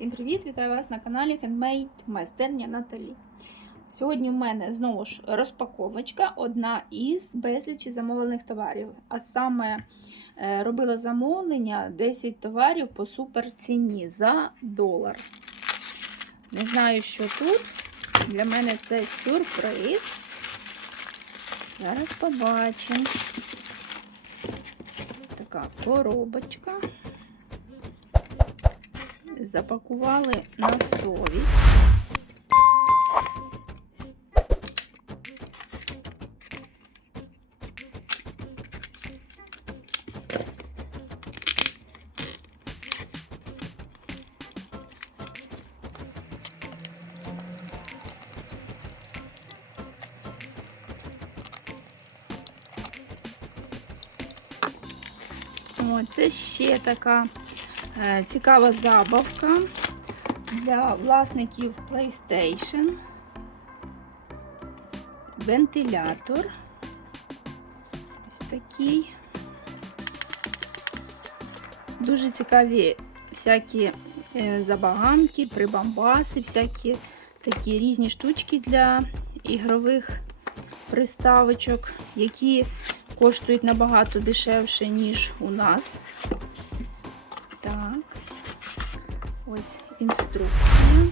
вітаю вас на каналі Handmade майстерня Наталі. Сьогодні в мене знову ж розпаковочка, одна із безлічі замовлених товарів. А саме е, робила замовлення 10 товарів по суперціні за долар. Не знаю, що тут. Для мене це сюрприз. Зараз побачимо. Така коробочка. Запакували на совість. О, це ще така цікава забавка для власників PlayStation. Вентилятор. Ось такий. Дуже цікаві всякі е, забаганки, прибамбаси, всякі такі різні штучки для ігрових приставочок, які коштують набагато дешевше, ніж у нас. Ось інструкція.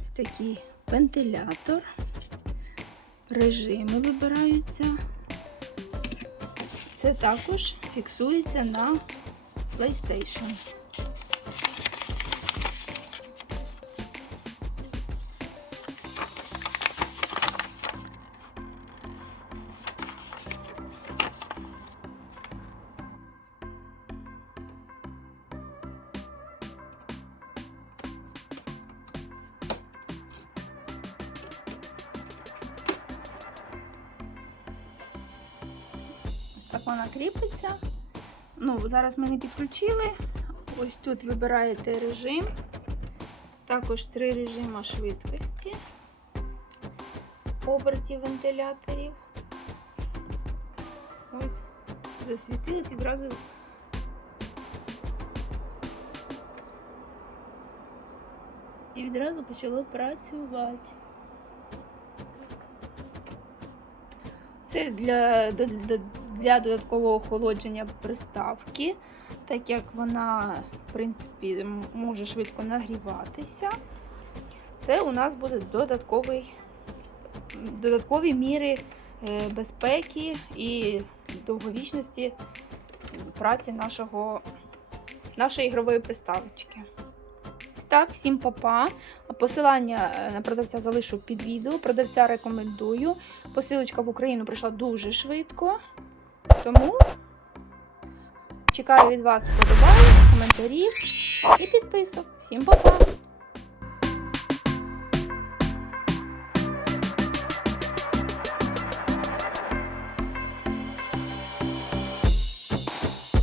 Ось такий вентилятор. Режими вибираються. Це також фіксується на PlayStation. Вона кріпиться. Ну, зараз ми не підключили. Ось тут вибираєте режим. Також три режима швидкості, обертів вентиляторів. Ось, засвітилось і зразу. І відразу почало працювати. Це для, для, для додаткового охолодження приставки, так як вона, в принципі, може швидко нагріватися. Це у нас буде додатковий, додаткові міри е, безпеки і довговічності праці нашого, нашої ігрової приставочки. Так, всім папа. Посилання е, на продавця залишу під відео. Продавця рекомендую. Посилочка в Україну прийшла дуже швидко. Тому чекаю від вас вподобайок, коментарів і підписок. Всім па-па!